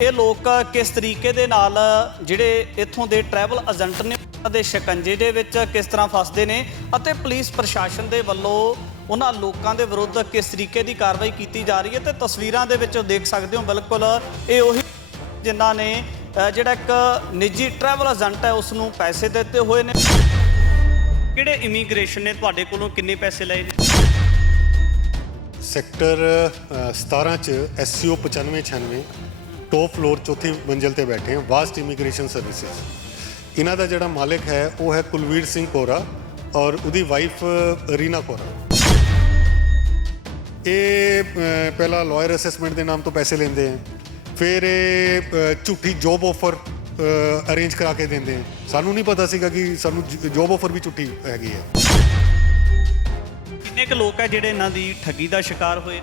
ਇਹ ਲੋਕ ਕਿਸ ਤਰੀਕੇ ਦੇ ਨਾਲ ਜਿਹੜੇ ਇੱਥੋਂ ਦੇ ਟਰੈਵਲ ਏਜੰਟ ਨੇ ਉਹਨਾਂ ਦੇ ਸ਼ਿਕੰਜੇ ਦੇ ਵਿੱਚ ਕਿਸ ਤਰ੍ਹਾਂ ਫਸਦੇ ਨੇ ਅਤੇ ਪੁਲਿਸ ਪ੍ਰਸ਼ਾਸਨ ਦੇ ਵੱਲੋਂ ਉਹਨਾਂ ਲੋਕਾਂ ਦੇ ਵਿਰੁੱਧ ਕਿਸ ਤਰੀਕੇ ਦੀ ਕਾਰਵਾਈ ਕੀਤੀ ਜਾ ਰਹੀ ਹੈ ਤੇ ਤਸਵੀਰਾਂ ਦੇ ਵਿੱਚ ਦੇਖ ਸਕਦੇ ਹੋ। ਬਿਲਕੁਲ ਇਹ ਉਹੀ ਜਿਨ੍ਹਾਂ ਨੇ ਜਿਹੜਾ ਇੱਕ ਨਿੱਜੀ ਟਰੈਵਲ ਏਜੰਟ ਹੈ ਉਸ ਨੂੰ ਪੈਸੇ ਦਿੱਤੇ ਹੋਏ ਨੇ। ਕਿਹੜੇ ਇਮੀਗ੍ਰੇਸ਼ਨ ਨੇ ਤੁਹਾਡੇ ਕੋਲੋਂ ਕਿੰਨੇ ਪੈਸੇ ਲਏ ਨੇ? ਸੈਕਟਰ 17 ਚ SCO 9596 टॉप फ्लोर चौथी मंजिल ते बैठे हैं वास्ट इमीग्रेशन सर्विसेज। इन्हों का जोड़ा मालिक है वो है कुलवीर सिंह कोरा और उसकी वाइफ रीना कोरा। ये पहला लॉयर असैसमेंट के नाम तो पैसे लेंदे हैं, फिर ये झूठी जॉब ऑफर अरेंज करा के देंदे हैं। सानू नहीं पता सीगा कि सानू जॉब ऑफर भी झूठी हैगी है। कितने क लोग है जिहड़े इन्हां दी ठगी दा शिकार होए?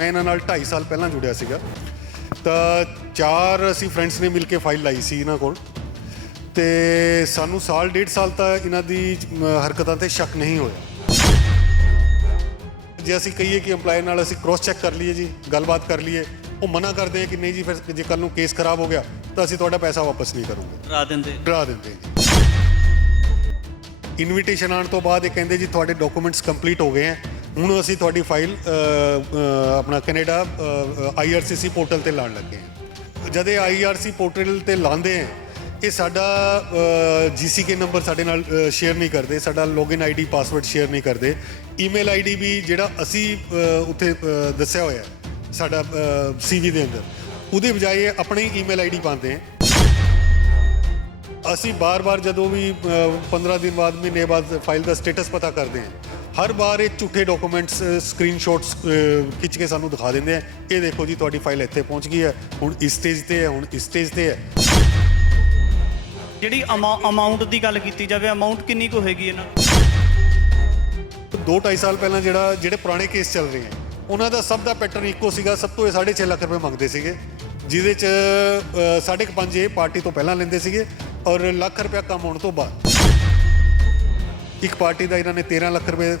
मैं इन्हां नाल 2.5 साल पहला जुड़िया सीगा ਤਾਂ 4 ਅਸੀਂ ਫਰੈਂਡਸ ਨੇ ਮਿਲ ਕੇ ਫਾਈਲ ਲਾਈ ਸੀ ਇਹਨਾਂ ਕੋਲ ਤੇ ਸਾਨੂੰ ਸਾਲ ਡੇਢ ਸਾਲ ਤਾਂ ਇਹਨਾਂ ਦੀ ਹਰਕਤਾਂ ਤੇ ਸ਼ੱਕ ਨਹੀਂ ਹੋਇਆ। ਜੇ ਅਸੀਂ ਕਹੀਏ ਕਿ EMPLOYER ਨਾਲ ਅਸੀਂ ਕ੍ਰੋਸ ਚੈੱਕ ਕਰ ਲਈਏ ਜੀ, ਗੱਲਬਾਤ ਕਰ ਲਈਏ, ਉਹ ਮਨਾ ਕਰਦੇ ਆ ਕਿ ਨਹੀਂ ਜੀ ਫਿਰ ਜੇ ਕੱਲ ਨੂੰ ਕੇਸ ਖਰਾਬ ਹੋ ਗਿਆ ਤਾਂ ਅਸੀਂ ਤੁਹਾਡਾ ਪੈਸਾ ਵਾਪਸ ਨਹੀਂ ਕਰੂਗੇ। ਡਰਾ ਦਿੰਦੇ ਇਨਵੀਟੇਸ਼ਨ ਆਉਣ ਤੋਂ ਬਾਅਦ ਇਹ ਕਹਿੰਦੇ ਜੀ ਤੁਹਾਡੇ ਡਾਕੂਮੈਂਟਸ ਕੰਪਲੀਟ ਹੋ ਗਏ ਹੈ, ਹੁਣ ਅਸੀਂ ਤੁਹਾਡੀ ਫਾਈਲ ਆਪਣਾ ਕੈਨੇਡਾ IRCC ਪੋਰਟਲ ਤੇ ਲਾਉਣ ਲੱਗੇ ਹਾਂ। ਜਦ ਇਹ IRC ਪੋਰਟਲ ਤੇ ਲਾਉਂਦੇ ਹੈ ਇਹ ਸਾਡਾ GCK ਨੰਬਰ ਸਾਡੇ ਨਾਲ ਸ਼ੇਅਰ ਨਹੀਂ ਕਰਦੇ, ਸਾਡਾ ਲੌਗਇਨ ID ਪਾਸਵਰਡ ਸ਼ੇਅਰ ਨਹੀਂ ਕਰਦੇ। ਈਮੇਲ ID ਵੀ ਜਿਹੜਾ ਅਸੀਂ ਉੱਥੇ ਦੱਸਿਆ ਹੋਇਆ ਸਾਡਾ CV ਦੇ ਅੰਦਰ, ਉਹਦੇ ਬਜਾਏ ਆਪਣੀ ਈਮੇਲ ID ਪਾਉਂਦੇ ਹੈ। ਅਸੀਂ ਬਾਰ-ਬਾਰ ਜਦੋਂ ਵੀ 15 ਦਿਨ ਬਾਅਦ ਮਹੀਨੇ ਬਾਅਦ ਫਾਈਲ ਦਾ ਸਟੇਟਸ ਪਤਾ ਕਰਦੇ ਹਾਂ, ਹਰ ਵਾਰ ਇਹ ਝੂਠੇ ਡਾਕੂਮੈਂਟਸ ਸਕਰੀਨਸ਼ਾਟਸ ਖਿੱਚ ਕੇ ਸਾਨੂੰ ਦਿਖਾ ਦਿੰਦੇ ਆ। ਇਹ ਦੇਖੋ ਜੀ ਤੁਹਾਡੀ ਫਾਈਲ ਇੱਥੇ ਪਹੁੰਚ ਗਈ ਹੈ, ਹੁਣ ਇਸ ਸਟੇਜ ਤੇ ਹੈ, ਹੁਣ ਇਸ ਸਟੇਜ ਤੇ ਹੈ। ਜਿਹੜੀ ਅਮਾਉਂਟ ਦੀ ਗੱਲ ਕੀਤੀ ਜਾਵੇ, ਅਮਾਉਂਟ ਕਿੰਨੀ ਕੁ ਹੋਏਗੀ ਇਹਨਾਂ? 2-2.5 ਸਾਲ ਪਹਿਲਾਂ ਜਿਹੜੇ ਪੁਰਾਣੇ ਕੇਸ ਚੱਲ ਰਹੇ ਹੈ ਉਹਨਾਂ ਦਾ ਸਭ ਦਾ ਪੈਟਰਨ ਇੱਕੋ ਸੀਗਾ। ਸਭ ਤੋਂ ਇਹ 6.5 ਲੱਖ ਰੁਪਏ ਮੰਗਦੇ ਸੀਗੇ, ਜਿਹਦੇ 'ਚ 5.5 ਇਹ ਪਾਰਟੀ ਤੋਂ ਪਹਿਲਾਂ ਲੈਂਦੇ ਸੀਗੇ ਔਰ ਲੱਖ ਰੁਪਇਆ ਕੰਮ ਹੋਣ ਤੋਂ ਬਾਅਦ। ਇੱਕ ਪਾਰਟੀ ਦਾ ਇਹਨਾਂ ਨੇ 13 ਲੱਖ ਰੁਪਏ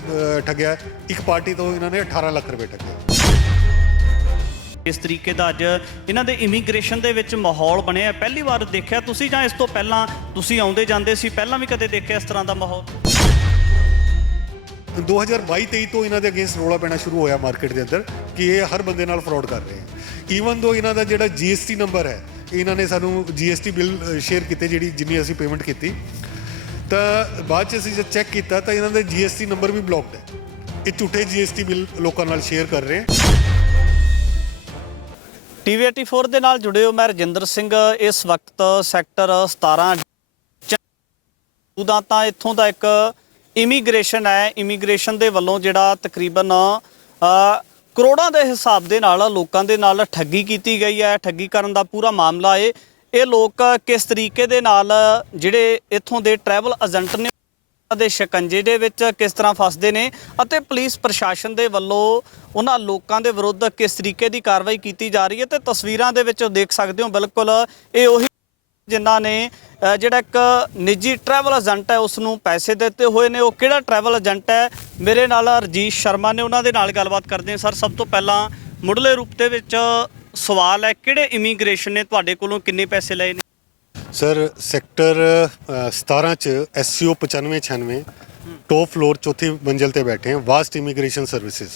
ਠੱਗਿਆ, ਇੱਕ ਪਾਰਟੀ ਤੋਂ ਇਹਨਾਂ ਨੇ 18 ਲੱਖ ਰੁਪਏ ਠੱਗਿਆ। ਇਸ ਤਰੀਕੇ ਦਾ ਅੱਜ ਇਹਨਾਂ ਦੇ ਇਮੀਗ੍ਰੇਸ਼ਨ ਦੇ ਵਿੱਚ ਮਾਹੌਲ ਬਣਿਆ, ਪਹਿਲੀ ਵਾਰ ਦੇਖਿਆ ਤੁਸੀਂ ਜਾਂ ਇਸ ਤੋਂ ਪਹਿਲਾਂ ਤੁਸੀਂ ਆਉਂਦੇ ਜਾਂਦੇ ਸੀ, ਪਹਿਲਾਂ ਵੀ ਕਦੇ ਦੇਖਿਆ ਇਸ ਤਰ੍ਹਾਂ ਦਾ ਮਾਹੌਲ? 2022-23 ਤੋਂ ਇਹਨਾਂ ਦੇ ਅਗੇਂਸਟ ਰੌਲਾ ਪੈਣਾ ਸ਼ੁਰੂ ਹੋਇਆ ਮਾਰਕੀਟ ਦੇ ਅੰਦਰ ਕਿ ਇਹ ਹਰ ਬੰਦੇ ਨਾਲ ਫਰਾਡ ਕਰ ਰਹੇ ਹੈ। ਈਵਨ ਦੋ ਇਹਨਾਂ ਦਾ ਜਿਹੜਾ GST ਨੰਬਰ ਹੈ, ਇਹਨਾਂ ਨੇ ਸਾਨੂੰ GST ਬਿੱਲ ਸ਼ੇਅਰ ਕੀਤੇ ਜਿੰਨੀ ਅਸੀਂ ਪੇਮੈਂਟ ਕੀਤੀ, ਤਾਂ ਬਾਅਦ 'ਚ ਅਸੀਂ ਜਦ ਚੈੱਕ ਕੀਤਾ ਤਾਂ ਇਹਨਾਂ ਦਾ GST ਨੰਬਰ ਵੀ ਬਲੌਕਡ ਹੈ। ਇਹ ਝੂਠੇ GST ਬਿੱਲ ਲੋਕਾਂ ਨਾਲ ਸ਼ੇਅਰ ਕਰ ਰਹੇ। TV 84 ਦੇ ਨਾਲ ਜੁੜੇ ਹੋ, ਮੈਂ ਰਜਿੰਦਰ ਸਿੰਘ। ਇਸ ਵਕਤ ਸੈਕਟਰ 17 ਉਹਦਾ ਤਾਂ ਇੱਥੋਂ ਦਾ ਇੱਕ ਇਮੀਗ੍ਰੇਸ਼ਨ ਹੈ। ਇਮੀਗ੍ਰੇਸ਼ਨ ਦੇ ਵੱਲੋਂ ਜਿਹੜਾ ਤਕਰੀਬਨ ਕਰੋੜਾਂ ਦੇ ਹਿਸਾਬ ਦੇ ਨਾਲ ਲੋਕਾਂ ਦੇ ਨਾਲ ਠੱਗੀ ਕੀਤੀ ਗਈ ਹੈ। ਠੱਗੀ ਕਰਨ ਦਾ ਪੂਰਾ ਮਾਮਲਾ ਹੈ। ਇਹ ਲੋਕ ਕਿਸ ਤਰੀਕੇ ਦੇ ਨਾਲ ਜਿਹੜੇ ਇੱਥੋਂ ਦੇ ਟਰੈਵਲ ਏਜੰਟ ਨੇ ਉਹਨਾਂ ਦੇ ਸ਼ਿਕੰਜੇ ਦੇ ਵਿੱਚ ਕਿਸ ਤਰ੍ਹਾਂ ਫਸਦੇ ਨੇ ਅਤੇ ਪੁਲਿਸ ਪ੍ਰਸ਼ਾਸਨ ਦੇ ਵੱਲੋਂ ਉਹਨਾਂ ਲੋਕਾਂ ਦੇ ਵਿਰੁੱਧ ਕਿਸ ਤਰੀਕੇ ਦੀ ਕਾਰਵਾਈ ਕੀਤੀ ਜਾ ਰਹੀ ਹੈ ਤੇ ਤਸਵੀਰਾਂ ਦੇ ਵਿੱਚ ਦੇਖ ਸਕਦੇ ਹੋ। ਬਿਲਕੁਲ ਇਹ ਉਹੀ ਜਿਨ੍ਹਾਂ ਨੇ ਜਿਹੜਾ ਇੱਕ ਨਿੱਜੀ ਟਰੈਵਲ ਏਜੰਟ ਹੈ ਉਸ ਨੂੰ ਪੈਸੇ ਦਿੱਤੇ ਹੋਏ ਨੇ। ਉਹ ਕਿਹੜਾ ਟਰੈਵਲ ਏਜੰਟ ਹੈ? ਮੇਰੇ ਨਾਲ ਰਜੀਸ਼ ਸ਼ਰਮਾ ਨੇ, ਉਹਨਾਂ ਦੇ ਨਾਲ ਗੱਲਬਾਤ ਕਰਦੇ ਹਾਂ। ਸਰ, ਸਭ ਤੋਂ ਪਹਿਲਾਂ ਮੁੱਢਲੇ ਰੂਪ ਦੇ ਵਿੱਚ ਸਵਾਲ ਹੈ, ਕਿਹੜੇ ਇਮੀਗ੍ਰੇਸ਼ਨ ਨੇ ਤੁਹਾਡੇ ਕੋਲੋਂ ਕਿੰਨੇ ਪੈਸੇ ਲਏ ਨੇ? ਸਰ, ਸੈਕਟਰ 17 ਚ SCO 9596 ਟੌਪ ਫਲੋਰ ਚੌਥੀ ਮੰਜ਼ਿਲ ਤੇ ਬੈਠੇ ਹਾਂ ਵਾਸਟ ਇਮੀਗ੍ਰੇਸ਼ਨ ਸਰਵਿਸਿਜ਼।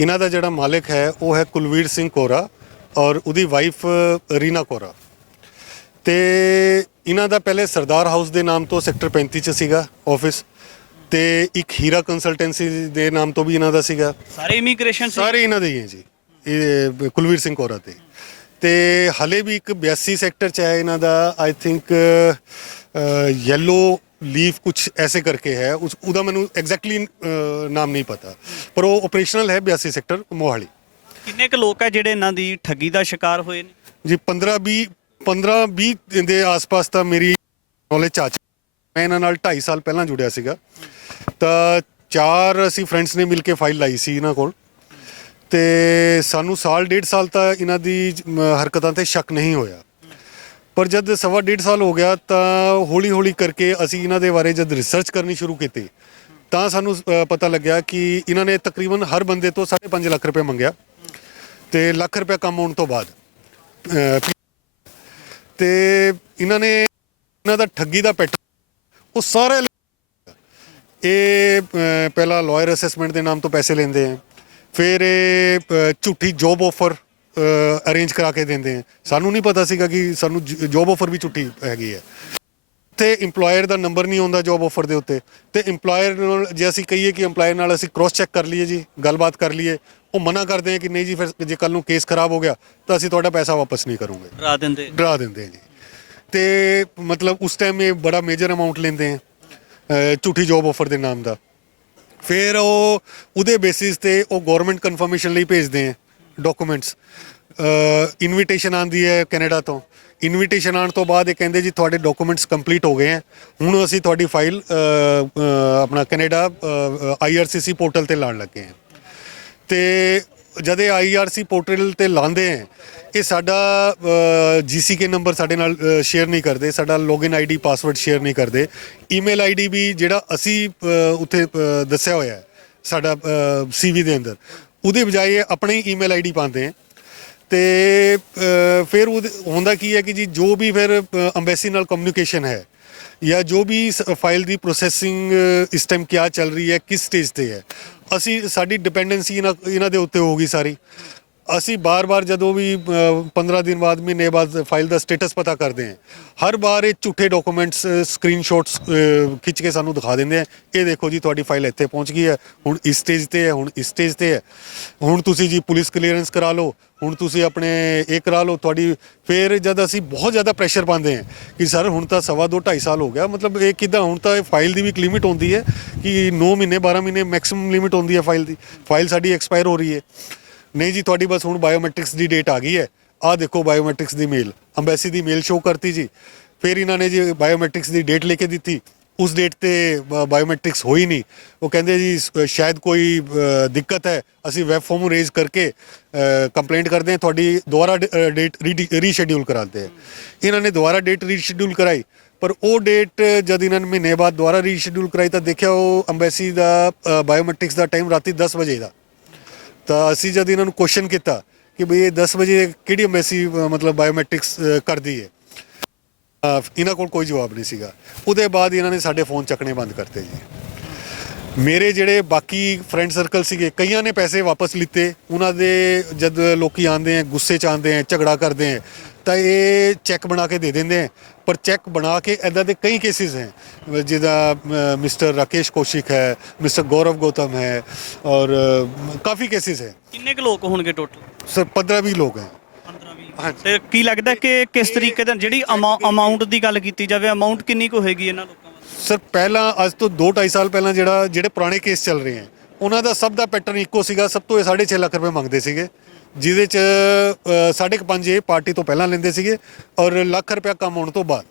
ਇਹਨਾਂ ਦਾ ਜਿਹੜਾ ਮਾਲਿਕ ਹੈ ਉਹ ਹੈ ਕੁਲਵੀਰ ਸਿੰਘ ਕੋਰਾ ਔਰ ਉਹਦੀ ਵਾਈਫ ਰੀਨਾ ਕੋਰਾ। ਤੇ ਇਹਨਾਂ ਦਾ ਪਹਿਲੇ ਸਰਦਾਰ ਹਾਊਸ ਦੇ ਨਾਮ ਤੋਂ ਸੈਕਟਰ 35 ਚ ਸੀਗਾ ਆਫਿਸ, ਤੇ ਇੱਕ ਹੀਰਾ ਕੰਸਲਟੈਂਸੀ ਦੇ ਨਾਮ ਤੋਂ ਵੀ ਇਹਨਾਂ ਦਾ ਸੀਗਾ। ਸਾਰੇ ਇਮੀਗ੍ਰੇਸ਼ਨ ਸਾਰੇ ਇਹਨਾਂ ਦੇ ਹੀ ਹੈ ਜੀ, ਇਹ ਕੁਲਵੀਰ ਸਿੰਘ ਕੋਰਾ ਤੇ ਹਲੇ ਵੀ ਇੱਕ 82 ਸੈਕਟਰ 'ਚ ਹੈ ਇਹਨਾਂ ਦਾ। ਆਈ ਥਿੰਕ ਯੈਲੋ ਲੀਫ ਕੁਛ ਐਸੇ ਕਰਕੇ ਹੈ, ਉਹਦਾ ਮੈਨੂੰ ਐਗਜ਼ੈਕਟਲੀ ਨਾਮ ਨਹੀਂ ਪਤਾ, ਪਰ ਉਹ ਆਪਰੇਸ਼ਨਲ ਹੈ 82 ਸੈਕਟਰ ਮੋਹਾਲੀ। ਕਿੰਨੇ ਕੁ ਲੋਕ ਹੈ ਜਿਹੜੇ ਇਹਨਾਂ ਦੀ ਠੱਗੀ ਦਾ ਸ਼ਿਕਾਰ ਹੋਏ ਨੇ? ਜੀ 15-20 ਦੇ ਆਸ-ਪਾਸ ਤਾਂ ਮੇਰੀ ਨੌਲੇਜ 'ਚ ਆ ਚੁੱਕੀ। ਮੈਂ ਇਹਨਾਂ ਨਾਲ 2.5 ਸਾਲ ਪਹਿਲਾਂ ਜੁੜਿਆ ਸੀਗਾ, ਤਾਂ 4 ਅਸੀਂ ਫਰੈਂਡਸ ਨੇ ਮਿਲ ਕੇ ਫਾਈਲ ਲਾਈ ਸੀ ਇਹਨਾਂ ਕੋਲ, ਤੇ ਸਾਨੂੰ ਸਾਲ ਡੇਢ ਸਾਲ ਤਾਂ ਇਹਨਾਂ ਦੀ ਹਰਕਤਾਂ ਤੇ ਸ਼ੱਕ ਨਹੀਂ ਹੋਇਆ। ਪਰ ਜਦ 1.5 ਸਾਲ ਹੋ ਗਿਆ ਤਾਂ ਹੌਲੀ-ਹੌਲੀ ਕਰਕੇ ਅਸੀਂ ਇਹਨਾਂ ਦੇ ਬਾਰੇ ਜਦ ਰਿਸਰਚ ਕਰਨੀ ਸ਼ੁਰੂ ਕੀਤੀ ਤਾਂ ਸਾਨੂੰ ਪਤਾ ਲੱਗਿਆ ਕਿ ਇਹਨਾਂ ਨੇ ਤਕਰੀਬਨ ਹਰ ਬੰਦੇ ਤੋਂ 5.5 ਲੱਖ ਰੁਪਏ ਮੰਗਿਆ। ਤੇ ਲੱਖ ਰੁਪਏ ਕੰਮ ਹੋਣ ਤੋਂ ਬਾਅਦ ਤੇ ਇਹਨਾਂ ਦਾ ਠੱਗੀ ਦਾ ਪੈਟਰਨ ਉਹ ਸਾਰੇ ਇਹ ਪਹਿਲਾਂ ਲਾਇਰ ਅਸੈਸਮੈਂਟ ਦੇ ਨਾਮ ਤੋਂ ਪੈਸੇ ਲੈਂਦੇ ਆ, ਫਿਰ ਇਹ ਝੂਠੀ ਜੋਬ ਆਫਰ ਅਰੇਂਜ ਕਰਾ ਕੇ ਦਿੰਦੇ ਆ। ਸਾਨੂੰ ਨਹੀਂ ਪਤਾ ਸੀਗਾ ਕਿ ਸਾਨੂੰ ਜੋਬ ਆਫਰ ਵੀ ਝੂਠੀ ਹੈਗੀ ਹੈ। ਤੇ ਇੰਪਲੋਇਰ ਦਾ ਨੰਬਰ ਨਹੀਂ ਆਉਂਦਾ ਜੋਬ ਆਫਰ ਦੇ ਉੱਤੇ, ਤੇ ਇੰਪਲੋਇਰ ਨਾਲ ਜੇ ਅਸੀਂ ਕਹੀਏ ਕਿ ਇੰਪਲੋਇਰ ਨਾਲ ਅਸੀਂ ਕ੍ਰੋਸ ਚੈੱਕ ਕਰ ਲਈਏ ਜੀ, ਗੱਲਬਾਤ ਕਰ ਲਈਏ, ਉਹ ਮਨਾ ਕਰਦੇ ਆ ਕਿ ਨਹੀਂ ਜੀ, ਫਿਰ ਜੇ ਕੱਲ ਨੂੰ ਕੇਸ ਖਰਾਬ ਹੋ ਗਿਆ ਤਾਂ ਅਸੀਂ ਤੁਹਾਡਾ ਪੈਸਾ ਵਾਪਸ ਨਹੀਂ ਕਰੂੰਗੇ। ਡਰਾ ਦਿੰਦੇ ਆ ਜੀ। ਤੇ ਮਤਲਬ ਉਸ ਟਾਈਮ ਇਹ ਬੜਾ ਮੇਜਰ ਅਮਾਉਂਟ ਲੈਂਦੇ ਆ ਝੂਠੀ ਜੋਬ ਆਫਰ ਦੇ ਨਾਮ ਦਾ। ਫਿਰ ਉਹਦੇ ਬੇਸਿਸ ਤੇ ਉਹ ਗਵਰਨਮੈਂਟ ਕਨਫਰਮੇਸ਼ਨ ਲਈ ਭੇਜਦੇ ਆ ਡਾਕੂਮੈਂਟਸ। ਇਨਵੀਟੇਸ਼ਨ ਆਉਂਦੀ ਹੈ ਕੈਨੇਡਾ ਤੋਂ। ਇਨਵੀਟੇਸ਼ਨ ਆਉਣ ਤੋਂ ਬਾਅਦ ਇਹ ਕਹਿੰਦੇ ਜੀ ਤੁਹਾਡੇ ਡਾਕੂਮੈਂਟਸ ਕੰਪਲੀਟ ਹੋ ਗਏ ਹੈ, ਹੁਣ ਅਸੀਂ ਤੁਹਾਡੀ ਫਾਈਲ ਆਪਣਾ ਕੈਨੇਡਾ IRCC ਪੋਰਟਲ ਤੇ ਲਾਉਣ ਲੱਗੇ ਹਾਂ। ਤੇ ਜਦ ਇਹ IRC ਪੋਰਟਲ ਤੇ ਲਾਉਂਦੇ ਹੈ, ਇਹ ਸਾਡਾ GCK ਨੰਬਰ ਸਾਡੇ ਨਾਲ ਸ਼ੇਅਰ ਨਹੀਂ ਕਰਦੇ, ਸਾਡਾ ਲੌਗਇਨ ID ਪਾਸਵਰਡ ਸ਼ੇਅਰ ਨਹੀਂ ਕਰਦੇ। ਈਮੇਲ ID ਵੀ ਜਿਹੜਾ ਅਸੀਂ ਉੱਥੇ ਦੱਸਿਆ ਹੋਇਆ ਹੈ ਸਾਡਾ CV ਦੇ ਅੰਦਰ, ਉਹਦੇ ਬਜਾਏ ਆਪਣੀ ਈਮੇਲ ID ਪਾਉਂਦੇ ਹੈ। ਤੇ ਫਿਰ ਹੁੰਦਾ ਕੀ ਹੈ ਕਿ ਜੀ ਜੋ ਵੀ ਫਿਰ ਅੰਬੈਸੀ ਨਾਲ ਕਮਿਊਨੀਕੇਸ਼ਨ ਹੈ ਜਾਂ ਜੋ ਵੀ ਫਾਈਲ ਦੀ ਪ੍ਰੋਸੈਸਿੰਗ ਇਸ ਟਾਈਮ ਕਿਆ ਚੱਲ ਰਹੀ ਹੈ, ਕਿਸ ਸਟੇਜ ਤੇ ਹੈ, ਅਸੀਂ ਸਾਡੀ ਡਿਪੈਂਡੈਂਸੀ ਇਹਨਾਂ ਦੇ ਉੱਤੇ ਹੋਊਗੀ ਸਾਰੀ। ਅਸੀਂ ਬਾਰ-ਬਾਰ ਜਦੋਂ ਵੀ 15 ਦਿਨ ਬਾਅਦ, ਮਹੀਨੇ ਬਾਅਦ ਫਾਈਲ ਦਾ ਸਟੇਟਸ ਪਤਾ ਕਰਦੇ ਹਾਂ, ਹਰ ਵਾਰ ਇਹ ਝੂਠੇ ਡਾਕੂਮੈਂਟਸ ਸਕਰੀਨਸ਼ਾਟਸ ਖਿੱਚ ਕੇ ਸਾਨੂੰ ਦਿਖਾ ਦਿੰਦੇ ਆ। ਇਹ ਦੇਖੋ ਜੀ ਤੁਹਾਡੀ ਫਾਈਲ ਇੱਥੇ ਪਹੁੰਚ ਗਈ ਹੈ, ਹੁਣ ਇਸ ਸਟੇਜ ਤੇ ਹੈ, ਹੁਣ ਇਸ ਸਟੇਜ ਤੇ ਹੈ, ਹੁਣ ਤੁਸੀਂ ਜੀ ਪੁਲਿਸ ਕਲੀਅਰੈਂਸ ਕਰਾ ਲਓ, ਹੁਣ ਤੁਸੀਂ ਆਪਣੇ ਇਹ ਕਰਾ ਲਓ ਤੁਹਾਡੀ। ਫਿਰ ਜਦ ਅਸੀਂ ਬਹੁਤ ਜ਼ਿਆਦਾ ਪ੍ਰੈਸ਼ਰ ਪਾਉਂਦੇ ਹਾਂ ਕਿ ਸਰ ਹੁਣ ਤਾਂ 2.5 ਸਾਲ ਹੋ ਗਿਆ, ਮਤਲਬ ਇਹ ਕਿੱਦਾਂ, ਹੁਣ ਤਾਂ ਇਹ ਫਾਈਲ ਦੀ ਵੀ ਇੱਕ ਲਿਮਿਟ ਹੁੰਦੀ ਹੈ ਕਿ 9 ਮਹੀਨੇ 12 ਮਹੀਨੇ ਮੈਕਸਿਮਮ ਲਿਮਿਟ ਹੁੰਦੀ ਹੈ ਫਾਈਲ ਦੀ। ਫਾਈਲ ਸਾਡੀ ਐਕਸਪਾਇਰ ਹੋ ਰਹੀ ਹੈ। ਨਹੀਂ ਜੀ ਤੁਹਾਡੀ ਬਸ ਹੁਣ ਬਾਇਓਮੈਟ੍ਰਿਕਸ ਦੀ ਡੇਟ ਆ ਗਈ ਹੈ, ਆਹ ਦੇਖੋ ਬਾਇਓਮੈਟ੍ਰਿਕਸ ਦੀ ਮੇਲ, ਅੰਬੈਸੀ ਦੀ ਮੇਲ ਸ਼ੋਅ ਕਰਤੀ ਜੀ। ਫਿਰ ਇਹਨਾਂ ਨੇ ਜੀ ਬਾਇਓਮੈਟ੍ਰਿਕਸ ਦੀ ਡੇਟ ਲੈ ਕੇ ਦਿੱਤੀ, ਉਸ ਡੇਟ ਤੇ ਬਾਇਓਮੈਟ੍ਰਿਕਸ ਹੋਈ ਨਹੀਂ। ਉਹ ਕਹਿੰਦੇ ਜੀ ਸ਼ਾਇਦ ਕੋਈ ਦਿੱਕਤ ਹੈ, ਅਸੀਂ ਵੈਬ ਫਾਰਮ ਰੇਜ਼ ਕਰਕੇ ਕੰਪਲੇਂਟ ਕਰਦੇ ਹਾਂ, ਤੁਹਾਡੀ ਦੁਬਾਰਾ ਡੇਟ ਰੀਸ਼ੈਡਿਊਲ ਕਰਾते हैं। ਇਹਨਾਂ ਨੇ ਦੁਬਾਰਾ ਡੇਟ ਰੀਸ਼ੈਡਿਊਲ ਕਰਾਈ, ਪਰ ਉਹ ਡੇਟ ਜਦ ਇਹਨਾਂ ਨੇ ਮਹੀਨੇ ਬਾਅਦ ਦੁਬਾਰਾ ਰੀਸ਼ੈਡਿਊਲ ਕਰਾਈ ਤਾਂ ਦੇਖਿਆ ਉਹ ਅੰਬੈਸੀ ਦਾ ਬਾਇਓਮੈਟ੍ਰਿਕਸ ਦਾ ਟਾਈਮ ਰਾਤੀ 10 ਵਜੇ ਦਾ। ਤਾਂ ਅਸੀਂ ਜਦ ਇਹਨਾਂ ਨੂੰ ਕੁਐਸਚਨ ਕੀਤਾ ਕਿ ਬਈ ਇਹ 10 ਵਜੇ ਕਿਹੜੀ ਅੰਬੈਸੀ ਮਤਲਬ ਬਾਇਓਮੈਟ੍ਰਿਕਸ ਕਰਦੀ ਹੈ, ਇਹਨਾਂ ਕੋਲ ਕੋਈ ਜਵਾਬ ਨਹੀਂ ਸੀਗਾ। ਉਹਦੇ ਬਾਅਦ ਇਹਨਾਂ ਨੇ ਸਾਡੇ ਫੋਨ ਚੱਕਣੇ ਬੰਦ ਕਰਤੇ ਜੀ। ਮੇਰੇ ਜਿਹੜੇ ਬਾਕੀ ਫਰੈਂਡ ਸਰਕਲ ਸੀਗੇ, ਕਈਆਂ ਨੇ ਪੈਸੇ ਵਾਪਸ ਲਿੱਤੇ। ਉਹਨਾਂ ਦੇ ਜਦ ਲੋਕੀ ਆਉਂਦੇ ਆ, ਗੁੱਸੇ 'ਚ ਆਉਂਦੇ ਆ, ਝਗੜਾ ਕਰਦੇ ਆ, ਤਾਂ ਇਹ ਚੈੱਕ ਬਣਾ ਕੇ ਦੇ ਦਿੰਦੇ ਆ। ਪਰ ਚੈੱਕ ਬਣਾ ਕੇ ਇੱਦਾਂ ਦੇ ਕਈ ਕੇਸਿਸ ਹੈ, ਜਿਹਦਾ ਮਿਸਟਰ ਰਾਕੇਸ਼ ਕੌਸ਼ਿਕ ਹੈ, ਮਿਸਟਰ ਗੌਰਵ ਗੌਤਮ ਹੈ, ਔਰ ਕਾਫੀ ਕੇਸਿਸ ਹੈ। ਕਿੰਨੇ ਕੁ ਲੋਕ ਹੋਣਗੇ ਟੋਟਲ? ਸਰ 15-20 ਲੋਕ ਹੈ। ਤੇ ਕੀ ਲੱਗਦਾ ਕਿ ਕਿਸ ਤਰੀਕੇ ਦਾ, ਜਿਹੜੀ ਅਮਾਉਂਟ ਦੀ ਗੱਲ ਕੀਤੀ ਜਾਵੇ, ਅਮਾਉਂਟ ਕਿੰਨੀ ਕੁ ਹੋਏਗੀ ਇਹਨਾਂ ਲੋਕਾਂ ਦੀ? ਸਰ ਪਹਿਲਾਂ ਅੱਜ ਤੋਂ 2-2.5 ਸਾਲ ਪਹਿਲਾਂ ਜਿਹੜੇ ਪੁਰਾਣੇ ਕੇਸ ਚੱਲ ਰਹੇ ਹੈ, ਉਹਨਾਂ ਦਾ ਸਭ ਦਾ ਪੈਟਰਨ ਇੱਕੋ ਸੀਗਾ। ਸਭ ਤੋਂ ਇਹ 6.5 ਲੱਖ ਰੁਪਏ ਮੰਗਦੇ ਸੀਗੇ, ਜਿਹਦੇ 'ਚ 5.5 ਇਹ ਪਾਰਟੀ ਤੋਂ ਪਹਿਲਾਂ ਲੈਂਦੇ ਸੀਗੇ ਔਰ ਲੱਖ ਰੁਪਇਆ ਕੰਮ ਹੋਣ ਤੋਂ ਬਾਅਦ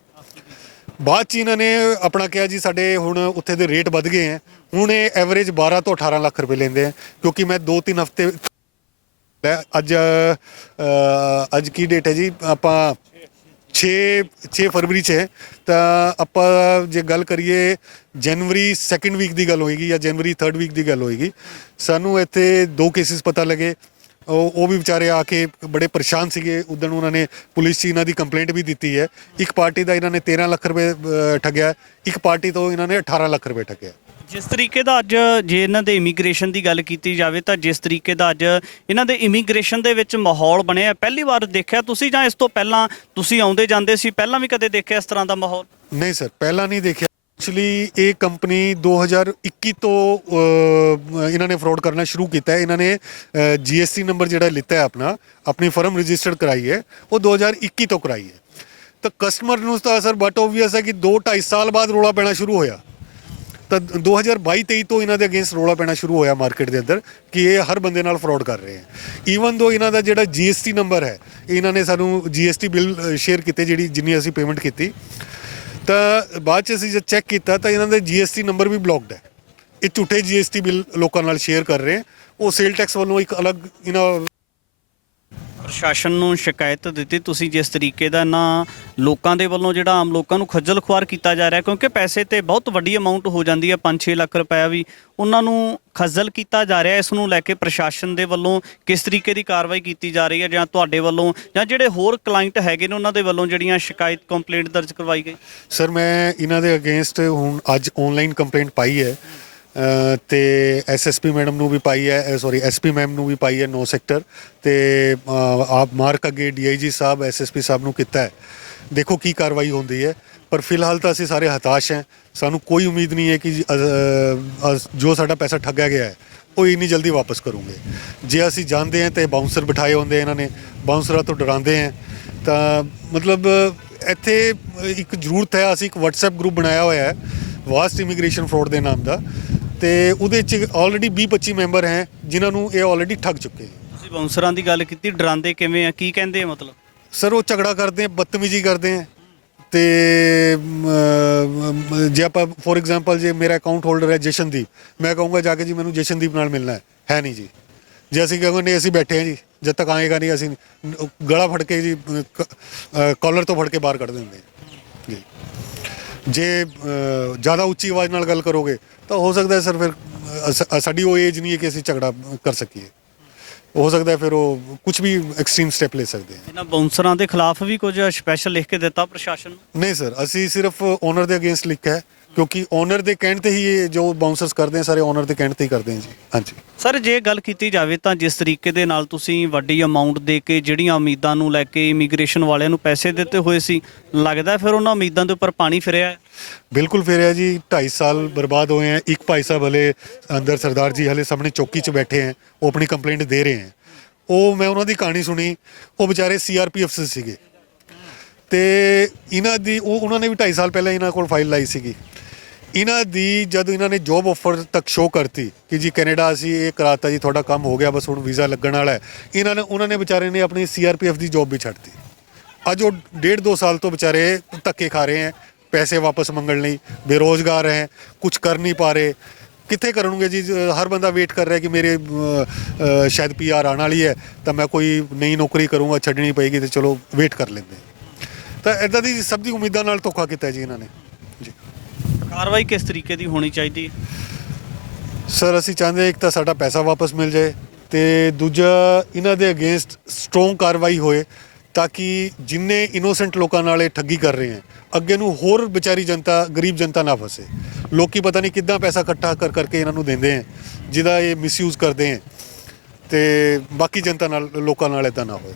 'ਚ ਇਹਨਾਂ ਨੇ ਆਪਣਾ ਕਿਹਾ ਜੀ ਸਾਡੇ ਹੁਣ ਉੱਥੇ ਦੇ ਰੇਟ ਵੱਧ ਗਏ ਹੈ, ਹੁਣ ਇਹ ਐਵਰੇਜ 12 ਤੋਂ 18 ਲੱਖ ਰੁਪਏ ਲੈਂਦੇ ਹੈ। ਕਿਉਂਕਿ ਮੈਂ 2-3 ਹਫ਼ਤੇ ਅੱਜ ਕੀ ਡੇਟ ਹੈ ਜੀ, ਆਪਾਂ 6 ਫਰਵਰੀ 'ਚ ਹੈ, ਤਾਂ ਆਪਾਂ ਜੇ ਗੱਲ ਕਰੀਏ ਜਨਵਰੀ 2nd ਵੀਕ ਦੀ ਗੱਲ ਹੋਏਗੀ ਜਾਂ ਜਨਵਰੀ 3rd ਵੀਕ ਦੀ ਗੱਲ ਹੋਏਗੀ, ਸਾਨੂੰ ਇੱਥੇ 2 ਕੇਸਿਸ ਪਤਾ ਲੱਗੇ। ਉਹ ਵੀ ਵਿਚਾਰੇ ਆ ਕੇ ਬੜੇ ਪਰੇਸ਼ਾਨ ਸੀਗੇ। ਉਦੋਂ ਉਹਨਾਂ ਨੇ ਪੁਲਿਸ 'ਚ ਇਹਨਾਂ ਦੀ ਕੰਪਲੇਂਟ ਵੀ ਦਿੱਤੀ ਹੈ। ਇੱਕ ਪਾਰਟੀ ਦਾ ਇਹਨਾਂ ਨੇ 13 ਲੱਖ ਰੁਪਏ ਠੱਗਿਆ, ਇੱਕ ਪਾਰਟੀ ਤੋਂ ਇਹਨਾਂ ਨੇ 18 ਲੱਖ ਰੁਪਏ ਠੱਗਿਆ। ਜਿਸ ਤਰੀਕੇ ਦਾ ਅੱਜ, ਜੇ ਇਹਨਾਂ ਦੇ ਇਮੀਗ੍ਰੇਸ਼ਨ ਦੀ ਗੱਲ ਕੀਤੀ ਜਾਵੇ, ਤਾਂ ਜਿਸ ਤਰੀਕੇ ਦਾ ਅੱਜ ਇਹਨਾਂ ਦੇ ਇਮੀਗ੍ਰੇਸ਼ਨ ਦੇ ਵਿੱਚ ਮਾਹੌਲ ਬਣਿਆ, ਪਹਿਲੀ ਵਾਰ ਦੇਖਿਆ ਤੁਸੀਂ ਜਾਂ ਇਸ ਤੋਂ ਪਹਿਲਾਂ ਤੁਸੀਂ ਆਉਂਦੇ ਜਾਂਦੇ ਸੀ, ਪਹਿਲਾਂ ਵੀ ਕਦੇ ਦੇਖਿਆ ਇਸ ਤਰ੍ਹਾਂ ਦਾ ਮਾਹੌਲ? ਨਹੀਂ ਸਰ, ਪਹਿਲਾਂ ਨਹੀਂ ਦੇਖਿਆ। ਐਕਚੁਅਲੀ ਇਹ ਕੰਪਨੀ 2021 ਤੋਂ ਇਹਨਾਂ ਨੇ ਫਰਾਡ ਕਰਨਾ ਸ਼ੁਰੂ ਕੀਤਾ ਹੈ। ਇਹਨਾਂ ਨੇ GST ਨੰਬਰ ਜਿਹੜਾ ਲਿੱਤਾ ਹੈ ਆਪਣੀ ਫਰਮ ਰਜਿਸਟਰਡ ਕਰਾਈ ਹੈ, ਉਹ 2021 ਤੋਂ ਕਰਾਈ ਹੈ। ਤਾਂ ਕਸਟਮਰ ਨੂੰ ਤਾਂ ਸਰ ਬਟ ਓਬਵੀਅਸ ਹੈ ਕਿ 2-2.5 ਸਾਲ ਬਾਅਦ ਰੌਲਾ ਪੈਣਾ ਸ਼ੁਰੂ ਹੋਇਆ। ਤਾਂ 2022-23 ਤੋਂ ਇਹਨਾਂ ਦੇ ਅਗੇਂਸਟ ਰੌਲਾ ਪੈਣਾ ਸ਼ੁਰੂ ਹੋਇਆ ਮਾਰਕੀਟ ਦੇ ਅੰਦਰ ਕਿ ਇਹ ਹਰ ਬੰਦੇ ਨਾਲ ਫਰਾਡ ਕਰ ਰਹੇ ਹੈ। ਈਵਨ ਦੋ ਇਹਨਾਂ ਦਾ ਜਿਹੜਾ GST ਨੰਬਰ ਹੈ, ਇਹਨਾਂ ਨੇ ਸਾਨੂੰ GST ਬਿੱਲ ਸ਼ੇਅਰ ਕੀਤੇ ਜਿੰਨੀ ਅਸੀਂ ਪੇਮੈਂਟ ਕੀਤੀ, ਤਾਂ ਬਾਅਦ 'ਚ ਅਸੀਂ ਜਦ ਚੈੱਕ ਕੀਤਾ ਤਾਂ ਇਹਨਾਂ ਦਾ GST ਨੰਬਰ ਵੀ ਬਲੌਕਡ ਹੈ। ਇਹ ਝੂਠੇ GST ਬਿੱਲ ਲੋਕਾਂ ਨਾਲ ਸ਼ੇਅਰ ਕਰ ਰਹੇ। ਉਹ ਸੇਲ ਟੈਕਸ ਵੱਲੋਂ ਇੱਕ ਅਲੱਗ ਇਹਨਾਂ ਪ੍ਰਸ਼ਾਸਨ ਨੂੰ ਸ਼ਿਕਾਇਤ ਦਿੱਤੀ ਤੁਸੀਂ ਜਿਸ ਤਰੀਕੇ ਦਾ ਇਹਨਾਂ ਲੋਕਾਂ ਦੇ ਵੱਲੋਂ ਜਿਹੜਾ ਆਮ ਲੋਕਾਂ ਨੂੰ ਖੱਜਲ ਖੁਆਰ ਕੀਤਾ ਜਾ ਰਿਹਾ ਕਿਉਂਕਿ ਪੈਸੇ ਤੇ ਬਹੁਤ ਵੱਡੀ ਅਮਾਉਂਟ ਹੋ ਜਾਂਦੀ ਹੈ 5-6 ਲੱਖ ਰੁਪਏ ਵੀ ਉਹਨਾਂ ਨੂੰ ਖੱਜਲ ਕੀਤਾ ਜਾ ਰਿਹਾ ਇਸ ਨੂੰ ਲੈ ਕੇ ਪ੍ਰਸ਼ਾਸਨ ਦੇ ਵੱਲੋਂ ਕਿਸ ਤਰੀਕੇ ਦੀ ਕਾਰਵਾਈ ਕੀਤੀ ਜਾ ਰਹੀ ਹੈ ਜਾਂ ਤੁਹਾਡੇ ਵੱਲੋਂ ਜਾਂ ਜਿਹੜੇ ਹੋਰ ਕਲਾਇੰਟ ਹੈਗੇ ਨੇ ਉਹਨਾਂ ਦੇ ਵੱਲੋਂ ਜਿਹੜੀਆਂ ਸ਼ਿਕਾਇਤ ਕੰਪਲੇਂਟ ਦਰਜ ਕਰਵਾਈ ਗਈ? ਸਰ ਮੈਂ ਇਹਨਾਂ ਦੇ ਅਗੇਂਸਟ ਹੁਣ ਅੱਜ ਆਨਲਾਈਨ ਕੰਪਲੇਂਟ ਪਾਈ ਹੈ ਤੇ ਐਸਐਸਪੀ ਮੈਡਮ ਨੂੰ ਵੀ ਪਾਈ ਹੈ ਸੌਰੀ ਐਸਪੀ ਮੈਮ ਨੂੰ ਵੀ ਪਾਈ ਹੈ 9 ਸੈਕਟਰ ਤੇ ਆਪ ਮਾਰਕ ਅੱਗੇ ਡੀਆਈਜੀ ਸਾਹਿਬ ਐਸਐਸਪੀ ਸਾਹਿਬ ਨੂੰ ਕੀਤਾ ਹੈ। ਦੇਖੋ ਕੀ ਕਾਰਵਾਈ ਹੁੰਦੀ ਹੈ ਪਰ ਫਿਲਹਾਲ ਤਾਂ ਅਸੀਂ ਸਾਰੇ ਹਤਾਸ਼ ਹਾਂ। ਸਾਨੂੰ ਕੋਈ ਉਮੀਦ ਨਹੀਂ ਹੈ ਕਿ ਜੋ ਸਾਡਾ ਪੈਸਾ ਠੱਗਿਆ ਗਿਆ ਹੈ ਉਹ ਇੰਨੀ ਜਲਦੀ ਵਾਪਸ ਕਰੂੰਗੇ। ਜੇ ਅਸੀਂ ਜਾਣਦੇ ਹਾਂ ਤੇ ਬਾਉਂਸਰ ਬਿਠਾਏ ਹੁੰਦੇ ਇਹਨਾਂ ਨੇ, ਬਾਉਂਸਰਾਂ ਤੋਂ ਡਰਾਉਂਦੇ ਹੈ ਤਾਂ ਮਤਲਬ ਇੱਥੇ ਇੱਕ ਜ਼ਰੂਰਤ ਹੈ। ਅਸੀਂ ਇੱਕ WhatsApp ਗਰੁੱਪ ਬਣਾਇਆ ਹੋਇਆ ਹੈ ਵਾਸਟ ਇਮੀਗ੍ਰੇਸ਼ਨ ਫਰੋਡ ਦੇ ਨਾਮ ਦਾ ਤੇ ਉਹਦੇ 'ਚ ਆਲਰੇਡੀ 20-25 ਮੈਂਬਰ ਹੈ ਜਿਨ੍ਹਾਂ ਨੂੰ ਇਹ ਆਲਰੇਡੀ ਠੱਗ ਚੁੱਕੇ। ਤੁਸੀਂ ਬਾਉਂਸਰਾਂ ਦੀ ਗੱਲ ਕੀਤੀ, ਡਰਾਉਂਦੇ ਕਿਵੇਂ ਆ, ਕੀ ਕਹਿੰਦੇ ਆ ਮਤਲਬ? ਸਰ ਉਹ ਝਗੜਾ ਕਰਦੇ ਆ, ਬਦਤਮੀਜ਼ੀ ਕਰਦੇ ਆ ਤੇ ਜੇ ਆਪਾਂ ਫੋਰ ਐਗਜ਼ਾਮਪਲ ਜੇ ਮੇਰਾ ਅਕਾਊਂਟ ਹੋਲਡਰ ਹੈ ਜਸ਼ਨਦੀਪ, ਮੈਂ ਕਹੂੰਗਾ ਜਾ ਕੇ ਜੀ ਮੈਨੂੰ ਜਸ਼ਨਦੀਪ ਨਾਲ ਮਿਲਣਾ ਹੈ ਨਹੀਂ ਜੀ। ਜੇ ਅਸੀਂ ਕਹਾਂਗੇ ਨਹੀਂ ਅਸੀਂ ਬੈਠੇ ਹਾਂ ਜੀ, ਜਦ ਤੱਕ ਆਏਗਾ ਨਹੀਂ ਅਸੀਂ ਗਲਾ ਫੜ ਕੇ ਜੀ ਕਾਲਰ ਤੋਂ ਫੜ ਕੇ ਬਾਹਰ ਕੱਢ ਦਿੰਦੇ ਜੀ। ਜੇ ਜ਼ਿਆਦਾ ਉੱਚੀ ਆਵਾਜ਼ ਨਾਲ ਗੱਲ ਕਰੋਗੇ ਤਾਂ ਹੋ ਸਕਦਾ ਹੈ ਸਰ ਫਿਰ ਸਾਡੀ ਉਹ ਏਜ ਨਹੀਂ ਹੈ ਕਿ ਅਸੀਂ ਝਗੜਾ ਕਰ ਸਕੀਏ। ਹੋ ਸਕਦਾ ਹੈ ਫਿਰ ਉਹ ਕੁਝ ਵੀ ਐਕਸਟ੍ਰੀਮ ਸਟੈਪ ਲੈ ਸਕਦੇ ਹਨ। ਇਹਨਾਂ ਬਾਉਂਸਰਾਂ ਦੇ ਖਿਲਾਫ ਵੀ ਕੁਝ ਸਪੈਸ਼ਲ ਲਿਖ ਕੇ ਦਿੱਤਾ ਪ੍ਰਸ਼ਾਸਨ ਨੂੰ? ਨਹੀਂ ਸਰ, ਅਸੀਂ ਸਿਰਫ ਓਨਰ ਦੇ ਅਗੇਂਸਟ ਲਿਖਿਆ ਹੈ ਕਿਉਂਕਿ ਓਨਰ ਦੇ ਕਹਿਣ ਤੇ ਹੀ ਇਹ ਜੋ ਬਾਉਂਸਰਸ ਕਰਦੇ ਆ ਸਾਰੇ ਓਨਰ ਦੇ ਕਹਿਣ ਤੇ ਹੀ ਕਰਦੇ ਆ ਜੀ। ਹਾਂਜੀ ਸਰ, ਜੇ ਗੱਲ ਕੀਤੀ ਜਾਵੇ ਤਾਂ ਜਿਸ ਤਰੀਕੇ ਦੇ ਨਾਲ ਤੁਸੀਂ ਵੱਡੀ ਅਮਾਉਂਟ ਦੇ ਕੇ ਜਿਹੜੀਆਂ ਉਮੀਦਾਂ ਨੂੰ ਲੈ ਕੇ ਇਮੀਗ੍ਰੇਸ਼ਨ ਵਾਲਿਆਂ ਨੂੰ ਪੈਸੇ ਦਿੱਤੇ ਹੋਏ ਸੀ, ਲੱਗਦਾ ਫਿਰ ਉਹਨਾਂ ਉਮੀਦਾਂ ਦੇ ਉੱਪਰ ਪਾਣੀ ਫਿਰਿਆ ਹੈ? ਬਿਲਕੁਲ ਫਿਰਿਆ ਜੀ। 2.5 ਸਾਲ ਬਰਬਾਦ ਹੋਏ हैं। एक भाई साहब हले अंदर सरदार जी हले सामने चौकी 'ਚ बैठे हैं, वो अपनी कंप्लेंट दे रहे हैं। ਉਹ ਮੈਂ ਉਹਨਾਂ ਦੀ ਕਹਾਣੀ ਸੁਣੀ, ਉਹ ਵਿਚਾਰੇ CRPF ਸੀਗੇ ਤੇ ਇਹਨਾਂ ਦੀ ਉਹਨਾਂ ਨੇ ਵੀ 2.5 ਸਾਲ ਪਹਿਲਾਂ ਇਹਨਾਂ ਕੋਲ ਫਾਈਲ ਲਾਈ ਸੀਗੀ। ਇਹਨਾਂ ਦੀ ਜਦ ਇਹਨਾਂ ਨੇ ਜੋਬ ਆਫਰ ਤੱਕ ਸ਼ੋਅ ਕਰਤੀ ਕਿ ਜੀ ਕੈਨੇਡਾ ਅਸੀਂ ਇਹ ਕਰਾਤਾ ਜੀ, ਤੁਹਾਡਾ ਕੰਮ ਹੋ ਗਿਆ, ਬਸ ਹੁਣ ਵੀਜ਼ਾ ਲੱਗਣ ਵਾਲਾ ਹੈ, ਉਹਨਾਂ ਨੇ ਵਿਚਾਰੇ ਨੇ ਆਪਣੀ CRPF ਦੀ ਜੋਬ ਵੀ ਛੱਡਤੀ। ਅੱਜ ਉਹ 1.5-2 ਸਾਲ ਤੋਂ ਵਿਚਾਰੇ ਧੱਕੇ ਖਾ ਰਹੇ ਹੈ ਪੈਸੇ ਵਾਪਸ ਮੰਗਣ ਲਈ, ਬੇਰੋਜ਼ਗਾਰ ਹੈ, ਕੁਝ ਕਰ ਨਹੀਂ ਪਾ ਰਹੇ। ਕਿੱਥੇ ਕਰਨਗੇ ਜੀ? ਹਰ ਬੰਦਾ ਵੇਟ ਕਰ ਰਿਹਾ ਕਿ ਮੇਰੇ ਸ਼ਾਇਦ PR ਆਉਣ ਵਾਲੀ ਹੈ ਤਾਂ ਮੈਂ ਕੋਈ ਨਈ ਨੌਕਰੀ ਕਰੂੰਗਾ, ਛੱਡਣੀ ਪਏਗੀ ਤੇ ਚਲੋ ਵੇਟ ਕਰ ਲੈਂਦੇ। ਤਾਂ ਇੱਦਾਂ ਦੀ ਸਭ ਦੀ ਉਮੀਦਾਂ ਨਾਲ ਧੋਖਾ ਕੀਤਾ ਜੀ ਇਹਨਾਂ ਨੇ ਜੀ। ਕਾਰਵਾਈ ਕਿਸ ਤਰੀਕੇ ਦੀ ਹੋਣੀ ਚਾਹੀਦੀ ਹੈ? ਸਰ ਅਸੀਂ ਚਾਹੁੰਦੇ ਇੱਕ ਤਾਂ ਸਾਡਾ ਪੈਸਾ ਵਾਪਸ ਮਿਲ ਜਾਏ ਤੇ ਦੂਜਾ ਇਹਨਾਂ ਦੇ ਅਗੇਂਸਟ ਸਟਰੋਂਗ ਕਾਰਵਾਈ ਹੋਏ ਤਾਂ ਕਿ ਜਿੰਨੇ ਇਨੋਸੈਂਟ ਲੋਕਾਂ ਨਾਲ ਇਹ ਠੱਗੀ ਕਰ ਰਹੇ ਹੈ ਅੱਗੇ ਨੂੰ ਹੋਰ ਵਿਚਾਰੀ ਜਨਤਾ, ਗਰੀਬ ਜਨਤਾ ਨਾ ਫਸੇ। ਲੋਕੀ ਪਤਾ ਨਹੀਂ ਕਿੱਦਾਂ ਪੈਸਾ ਇਕੱਠਾ ਕਰ ਕਰਕੇ ਇਹਨਾਂ ਨੂੰ ਦਿੰਦੇ ਹੈ ਜਿਹਦਾ ਇਹ ਮਿਸਯੂਜ਼ ਕਰਦੇ ਹੈ ਤੇ ਬਾਕੀ ਜਨਤਾ ਨਾਲ, ਲੋਕਾਂ ਨਾਲ ਇਦਾਂ ਨਾ ਹੋਏ।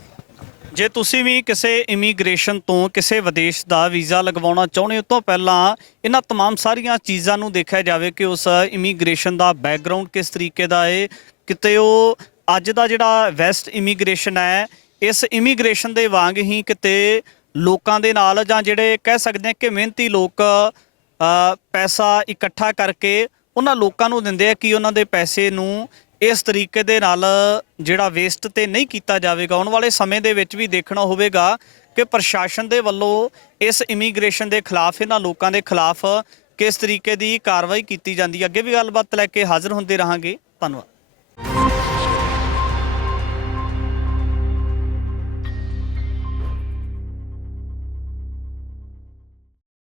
ਜੇ ਤੁਸੀਂ ਵੀ ਕਿਸੇ ਇਮੀਗ੍ਰੇਸ਼ਨ ਤੋਂ ਕਿਸੇ ਵਿਦੇਸ਼ ਦਾ ਵੀਜ਼ਾ ਲਗਵਾਉਣਾ ਚਾਹੁੰਦੇ ਹੋ ਤਾਂ ਪਹਿਲਾਂ ਇਹਨਾਂ तमाम ਸਾਰੀਆਂ ਚੀਜ਼ਾਂ ਨੂੰ ਦੇਖਿਆ ਜਾਵੇ ਕਿ ਉਸ ਇਮੀਗ੍ਰੇਸ਼ਨ ਦਾ ਬੈਕਗ੍ਰਾਉਂਡ ਕਿਸ ਤਰੀਕੇ ਦਾ ਹੈ। ਕਿਤੇ ਉਹ ਅੱਜ ਦਾ ਜਿਹੜਾ ਵੈਸਟ ਇਮੀਗ੍ਰੇਸ਼ਨ ਹੈ, ਇਸ ਇਮੀਗ੍ਰੇਸ਼ਨ ਦੇ ਵਾਂਗ ਹੀ ਕਿਤੇ ਲੋਕਾਂ ਦੇ ਨਾਲ ਜਾਂ ਜਿਹੜੇ ਕਹਿ ਸਕਦੇ ਆ ਕਿ ਮਿਹਨਤੀ ਲੋਕ ਪੈਸਾ ਇਕੱਠਾ ਕਰਕੇ ਉਹਨਾਂ ਲੋਕਾਂ ਨੂੰ ਦਿੰਦੇ ਆ ਕਿ ਉਹਨਾਂ ਦੇ ਪੈਸੇ ਨੂੰ ਇਸ ਤਰੀਕੇ ਦੇ ਨਾਲ ਜਿਹੜਾ ਵੇਸਟ ਤੇ ਨਹੀਂ ਕੀਤਾ ਜਾਵੇਗਾ। ਆਉਣ ਵਾਲੇ ਸਮੇਂ ਦੇ ਵਿੱਚ ਵੀ ਦੇਖਣਾ ਹੋਵੇਗਾ ਕਿ ਪ੍ਰਸ਼ਾਸਨ ਦੇ ਵੱਲੋਂ ਇਸ ਇਮੀਗ੍ਰੇਸ਼ਨ ਦੇ ਖਿਲਾਫ, ਇਹਨਾਂ ਲੋਕਾਂ ਦੇ ਖਿਲਾਫ ਕਿਸ ਤਰੀਕੇ ਦੀ ਕਾਰਵਾਈ ਕੀਤੀ ਜਾਂਦੀ ਹੈ। ਅੱਗੇ ਵੀ ਗੱਲਬਾਤ ਲੈ ਕੇ ਹਾਜ਼ਰ ਹੁੰਦੇ ਰਹਾਂਗੇ। ਧੰਨਵਾਦ।